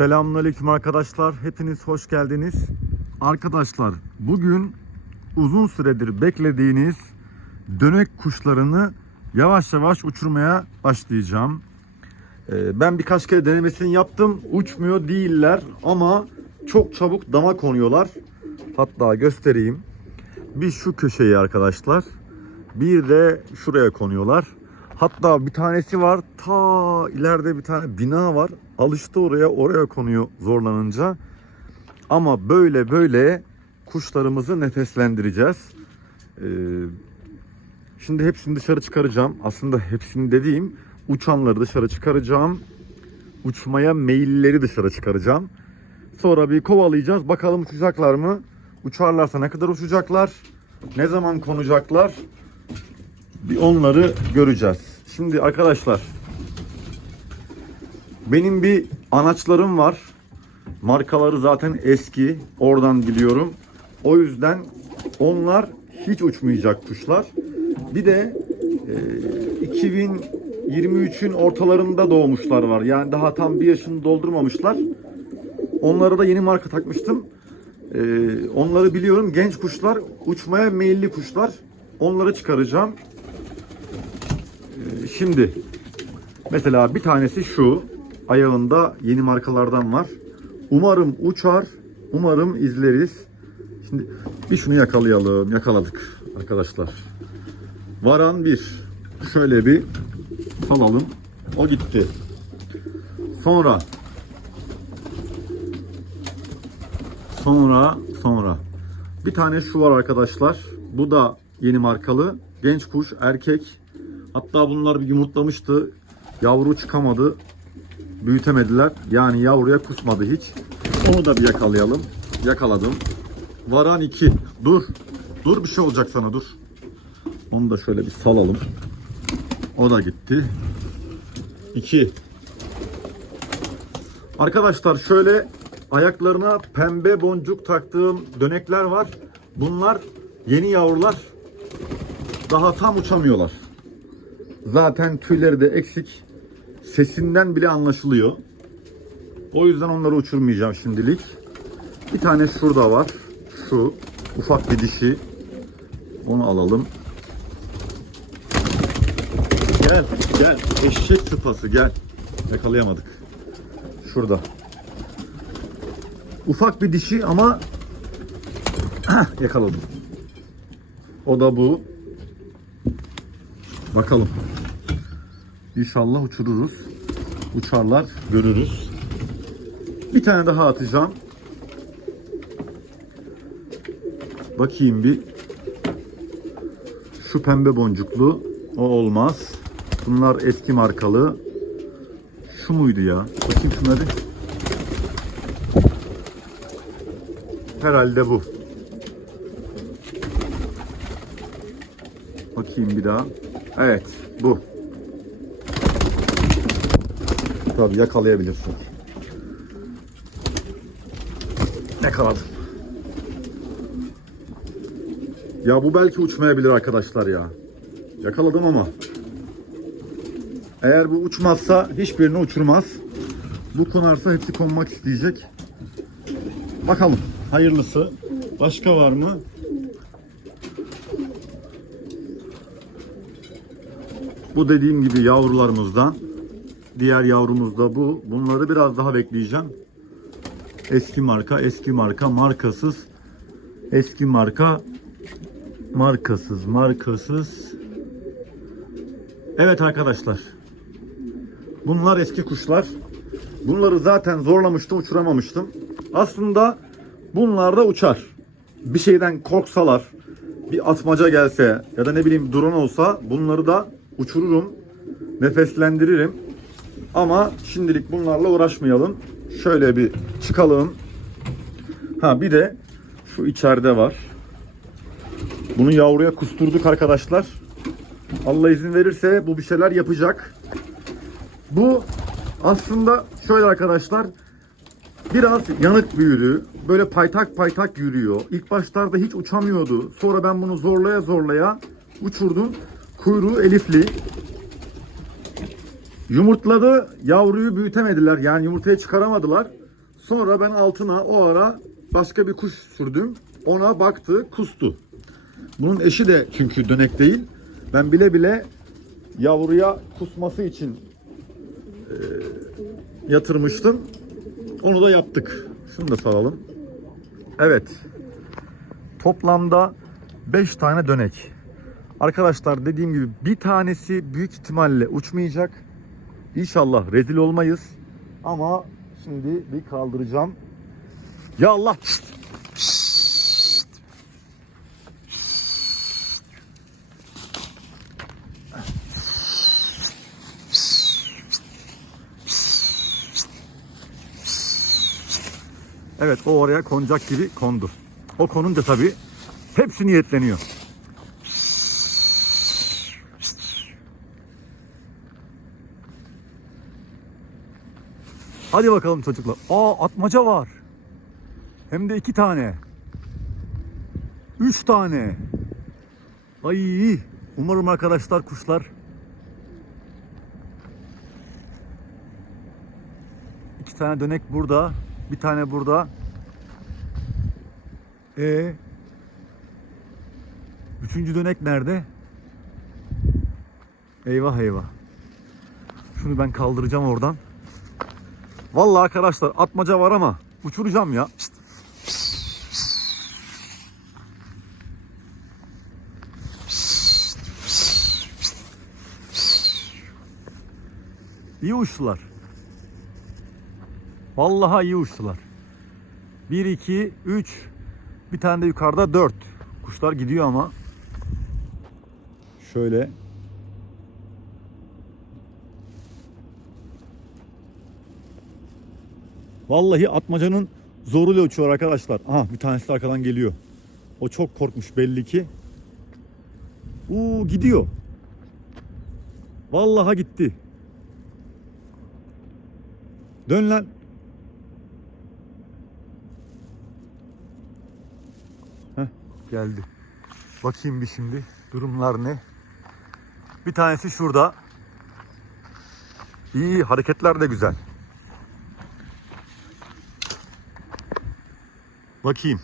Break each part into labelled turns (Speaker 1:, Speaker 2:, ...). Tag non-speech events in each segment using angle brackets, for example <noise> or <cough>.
Speaker 1: Selamünaleyküm arkadaşlar. Hepiniz hoş geldiniz. Arkadaşlar bugün uzun süredir beklediğiniz dönek kuşlarını yavaş yavaş uçurmaya başlayacağım. Ee, Ben birkaç kere denemesini yaptım. Uçmuyor değiller ama çok çabuk dama konuyorlar. Hatta göstereyim. Bir şu köşeyi arkadaşlar. Bir de şuraya konuyorlar. Hatta bir tanesi var. Ta ileride bir tane bina var. Alıştı oraya, oraya konuyor zorlanınca. Ama böyle böyle kuşlarımızı nefeslendireceğiz. Ee, şimdi hepsini dışarı çıkaracağım. Aslında hepsini dediğim uçanları dışarı çıkaracağım. Uçmaya meyilleri dışarı çıkaracağım. Sonra bir kovalayacağız. Bakalım uçacaklar mı? Uçarlarsa ne kadar uçacaklar? Ne zaman konacaklar? Bir onları göreceğiz. Şimdi arkadaşlar benim bir anaçlarım var. Markaları zaten eski. Oradan biliyorum. O yüzden onlar hiç uçmayacak kuşlar. Bir de e, 2023'ün ortalarında doğmuşlar var. Yani daha tam bir yaşını doldurmamışlar. Onlara da yeni marka takmıştım. Ee, onları biliyorum. Genç kuşlar, uçmaya meyilli kuşlar. Onları çıkaracağım. Şimdi mesela bir tanesi şu. Ayağında yeni markalardan var. Umarım uçar. Umarım izleriz. Şimdi bir şunu yakalayalım. Yakaladık arkadaşlar. Varan bir. Şöyle bir salalım. O gitti. Sonra Sonra sonra bir tane şu var arkadaşlar. Bu da yeni markalı. Genç kuş erkek. Hatta bunlar bir yumurtlamıştı. Yavru çıkamadı. Büyütemediler. Yani yavruya kusmadı hiç. Onu da bir yakalayalım. Yakaladım. Varan 2. Dur. Dur bir şey olacak sana dur. Onu da şöyle bir salalım. O da gitti. 2. Arkadaşlar şöyle ayaklarına pembe boncuk taktığım dönekler var. Bunlar yeni yavrular. Daha tam uçamıyorlar. Zaten tüyleri de eksik. Sesinden bile anlaşılıyor. O yüzden onları uçurmayacağım şimdilik. Bir tane şurada var. Şu ufak bir dişi. Onu alalım. Gel, gel. Eşek tıpası gel. Yakalayamadık. Şurada. Ufak bir dişi ama <clears throat> yakaladım. O da bu. Bakalım. İnşallah uçururuz. Uçarlar, görürüz. Bir tane daha atacağım. Bakayım bir. Şu pembe boncuklu. O olmaz. Bunlar eski markalı. Şu muydu ya? Bakayım şunları. Herhalde bu. Bakayım bir daha. Evet, bu. Tabii yakalayabilirsin. Yakaladım. Ya bu belki uçmayabilir arkadaşlar ya. Yakaladım ama. Eğer bu uçmazsa hiçbirini uçurmaz. Bu konarsa hepsi konmak isteyecek. Bakalım. Hayırlısı. Başka var mı? Bu dediğim gibi yavrularımızdan. Diğer yavrumuz da bu. Bunları biraz daha bekleyeceğim. Eski marka, eski marka, markasız. Eski marka, markasız, markasız. Evet arkadaşlar. Bunlar eski kuşlar. Bunları zaten zorlamıştım, uçuramamıştım. Aslında bunlar da uçar. Bir şeyden korksalar, bir atmaca gelse ya da ne bileyim drone olsa bunları da uçururum, nefeslendiririm. Ama şimdilik bunlarla uğraşmayalım. Şöyle bir çıkalım. Ha bir de şu içeride var. Bunu yavruya kusturduk arkadaşlar. Allah izin verirse bu bir şeyler yapacak. Bu aslında şöyle arkadaşlar biraz yanık büyüdü. Böyle paytak paytak yürüyor. İlk başlarda hiç uçamıyordu. Sonra ben bunu zorlaya zorlaya uçurdum. Kuyruğu elifli. Yumurtladı. Yavruyu büyütemediler. Yani yumurtaya çıkaramadılar. Sonra ben altına o ara başka bir kuş sürdüm. Ona baktı, kustu. Bunun eşi de çünkü dönek değil. Ben bile bile yavruya kusması için e, yatırmıştım. Onu da yaptık. Şunu da sağalım. Evet. Toplamda 5 tane dönek. Arkadaşlar dediğim gibi bir tanesi büyük ihtimalle uçmayacak. İnşallah rezil olmayız. Ama şimdi bir kaldıracağım. Ya Allah. Şşt! Şşt! Evet o oraya konacak gibi kondu. O konunca tabii hepsi niyetleniyor. Hadi bakalım çocuklar. Aa atmaca var. Hem de iki tane. Üç tane. Ay umarım arkadaşlar kuşlar İki tane dönek burada. Bir tane burada. E Üçüncü dönek nerede? Eyvah eyvah. Şunu ben kaldıracağım oradan. Vallahi arkadaşlar atmaca var ama uçuracağım ya. Şşt. İyi uçtular. Vallahi iyi uçtular. 1, 2, 3, bir tane de yukarıda 4. Kuşlar gidiyor ama. Şöyle. Vallahi atmacanın zoruyla uçuyor arkadaşlar. Aha bir tanesi arkadan geliyor. O çok korkmuş belli ki. Uuu gidiyor. Vallahi gitti. Dön lan. Heh, geldi. Bakayım bir şimdi durumlar ne? Bir tanesi şurada. İyi hareketler de güzel. Bakayım.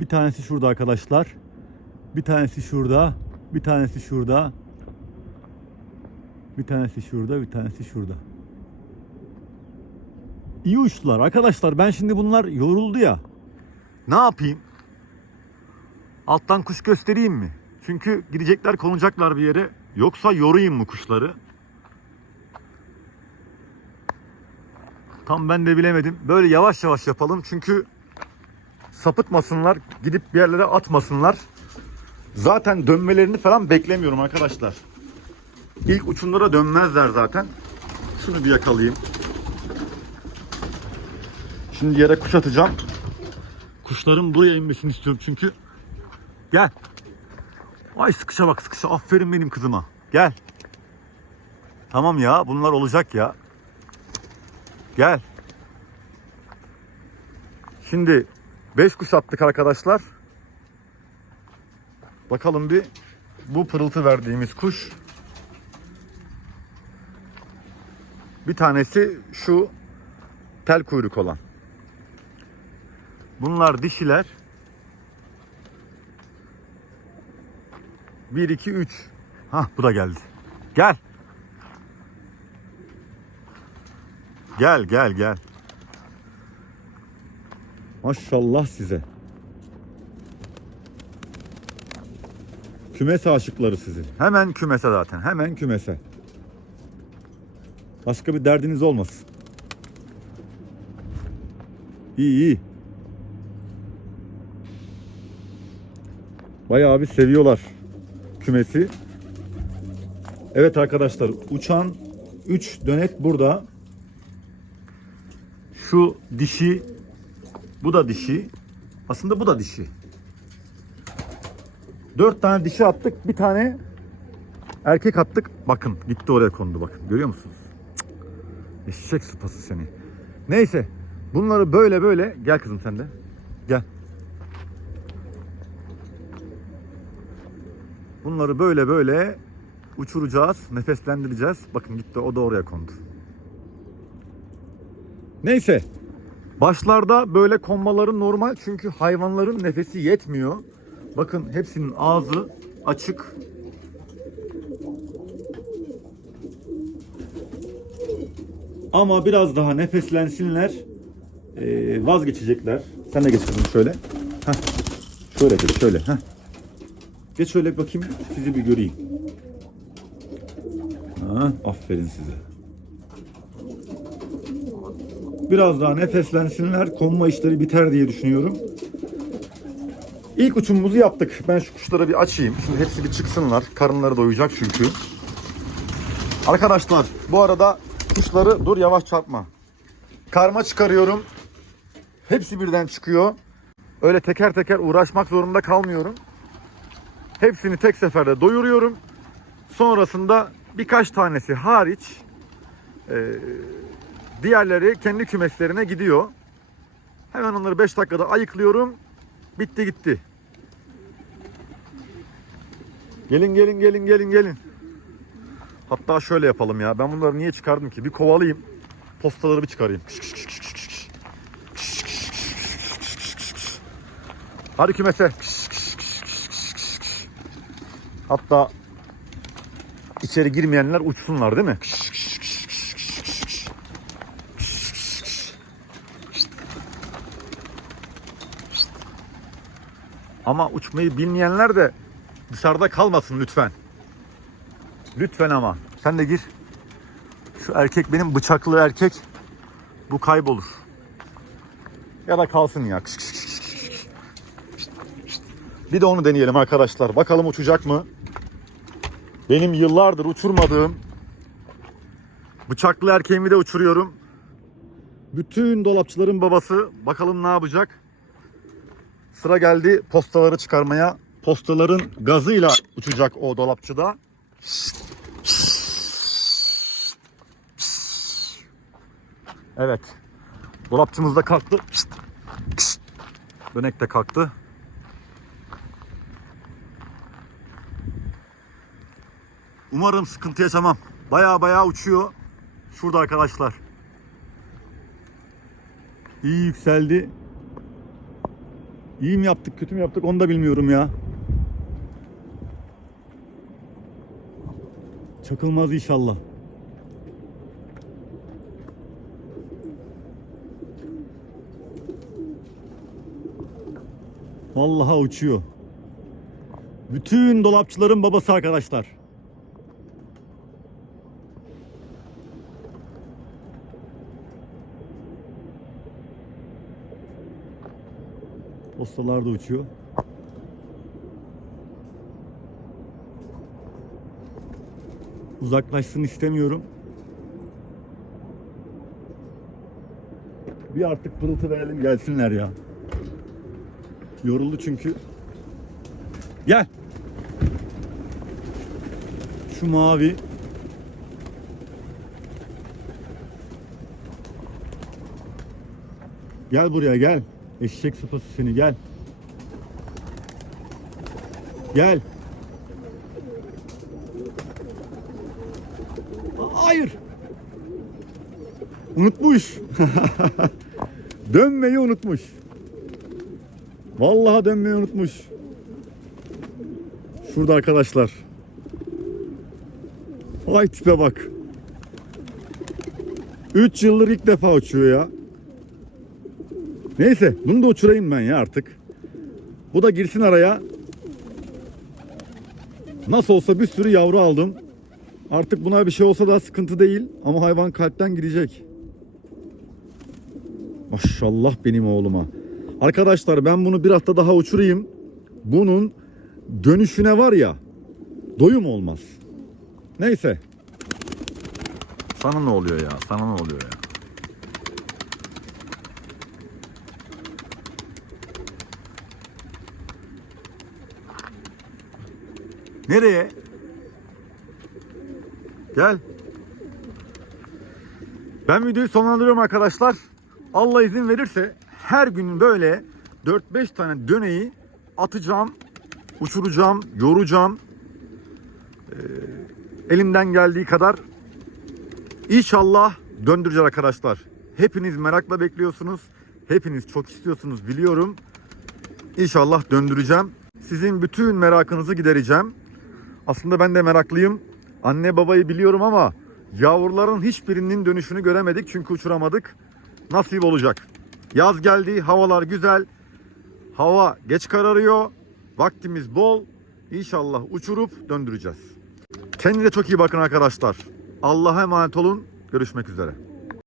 Speaker 1: Bir tanesi şurada arkadaşlar. Bir tanesi şurada. Bir tanesi şurada. Bir tanesi şurada, bir tanesi şurada. İyi uçtular arkadaşlar. Ben şimdi bunlar yoruldu ya. Ne yapayım? Alttan kuş göstereyim mi? Çünkü gidecekler konacaklar bir yere. Yoksa yorayım mı kuşları? Tam ben de bilemedim. Böyle yavaş yavaş yapalım. Çünkü sapıtmasınlar. Gidip bir yerlere atmasınlar. Zaten dönmelerini falan beklemiyorum arkadaşlar. İlk uçumlara dönmezler zaten. Şunu bir yakalayayım. Şimdi yere kuş atacağım. Kuşların buraya inmesini istiyorum çünkü. Gel. Ay sıkışa bak sıkışa. Aferin benim kızıma. Gel. Tamam ya bunlar olacak ya. Gel. Şimdi 5 kuş attık arkadaşlar. Bakalım bir bu pırıltı verdiğimiz kuş. Bir tanesi şu tel kuyruk olan. Bunlar dişiler. 1 2 3. Hah bu da geldi. Gel. Gel gel gel. Maşallah size. Kümes aşıkları sizin. Hemen kümese zaten. Hemen kümese. Başka bir derdiniz olmasın. İyi iyi. Bayağı bir seviyorlar kümesi. Evet arkadaşlar uçan 3 dönek burada. Şu dişi bu da dişi. Aslında bu da dişi. 4 tane dişi attık. Bir tane erkek attık. Bakın gitti oraya kondu bakın. Görüyor musunuz? Cık. Eşek sıpası seni. Neyse. Bunları böyle böyle. Gel kızım sen de. Gel. Bunları böyle böyle uçuracağız. Nefeslendireceğiz. Bakın gitti o da oraya kondu. Neyse. Başlarda böyle konmaları normal çünkü hayvanların nefesi yetmiyor. Bakın hepsinin ağzı açık. Ama biraz daha nefeslensinler. ee, vazgeçecekler. Sen de geç kızım şöyle. Heh. Şöyle geç şöyle. Heh. Geç şöyle bakayım sizi bir göreyim. Ha, aferin size. Biraz daha nefeslensinler. Konma işleri biter diye düşünüyorum. İlk uçumumuzu yaptık. Ben şu kuşları bir açayım. Şimdi hepsi bir çıksınlar. Karınları doyacak çünkü. Arkadaşlar bu arada kuşları dur yavaş çarpma. Karma çıkarıyorum. Hepsi birden çıkıyor. Öyle teker teker uğraşmak zorunda kalmıyorum. Hepsini tek seferde doyuruyorum. Sonrasında birkaç tanesi hariç diğerleri kendi kümeslerine gidiyor. Hemen onları 5 dakikada ayıklıyorum. Bitti gitti. Gelin gelin gelin gelin gelin. Hatta şöyle yapalım ya. Ben bunları niye çıkardım ki? Bir kovalayayım. Postaları bir çıkarayım. Hadi kümese. Hatta içeri girmeyenler uçsunlar değil mi? Ama uçmayı bilmeyenler de dışarıda kalmasın lütfen. Lütfen ama. Sen de gir. Şu erkek benim bıçaklı erkek. Bu kaybolur. Ya da kalsın ya. Bir de onu deneyelim arkadaşlar. Bakalım uçacak mı? Benim yıllardır uçurmadığım bıçaklı erkeğimi de uçuruyorum. Bütün dolapçıların babası bakalım ne yapacak? Sıra geldi postaları çıkarmaya. Postaların gazıyla uçacak o dolapçıda. Evet. Dolapçımız da kalktı. Dönek de kalktı. Umarım sıkıntı yaşamam. Baya baya uçuyor. Şurada arkadaşlar. İyi yükseldi. İyi mi yaptık, kötü mü yaptık onu da bilmiyorum ya. Çakılmaz inşallah. Vallahi uçuyor. Bütün dolapçıların babası arkadaşlar. Postalar da uçuyor. Uzaklaşsın istemiyorum. Bir artık pırıltı verelim gelsinler ya. Yoruldu çünkü. Gel. Şu mavi. Gel buraya gel. Eşek sıpası seni gel. Gel. Hayır. Unutmuş. <laughs> Dönmeyi unutmuş. Vallahi dönmeyi unutmuş. Şurada arkadaşlar. Vay tipe bak. 3 yıldır ilk defa uçuyor ya. Neyse bunu da uçurayım ben ya artık. Bu da girsin araya. Nasıl olsa bir sürü yavru aldım. Artık buna bir şey olsa da sıkıntı değil. Ama hayvan kalpten gidecek. Maşallah benim oğluma. Arkadaşlar ben bunu bir hafta daha uçurayım. Bunun dönüşüne var ya doyum olmaz. Neyse. Sana ne oluyor ya? Sana ne oluyor ya? Nereye? Gel. Ben videoyu sonlandırıyorum arkadaşlar. Allah izin verirse her gün böyle 4-5 tane döneyi atacağım, uçuracağım, yoracağım. Ee, elimden geldiği kadar İnşallah döndüreceğiz arkadaşlar. Hepiniz merakla bekliyorsunuz. Hepiniz çok istiyorsunuz biliyorum. İnşallah döndüreceğim. Sizin bütün merakınızı gidereceğim. Aslında ben de meraklıyım. Anne babayı biliyorum ama yavruların hiçbirinin dönüşünü göremedik çünkü uçuramadık. Nasip olacak. Yaz geldi, havalar güzel. Hava geç kararıyor. Vaktimiz bol. İnşallah uçurup döndüreceğiz. Kendinize çok iyi bakın arkadaşlar. Allah'a emanet olun. Görüşmek üzere.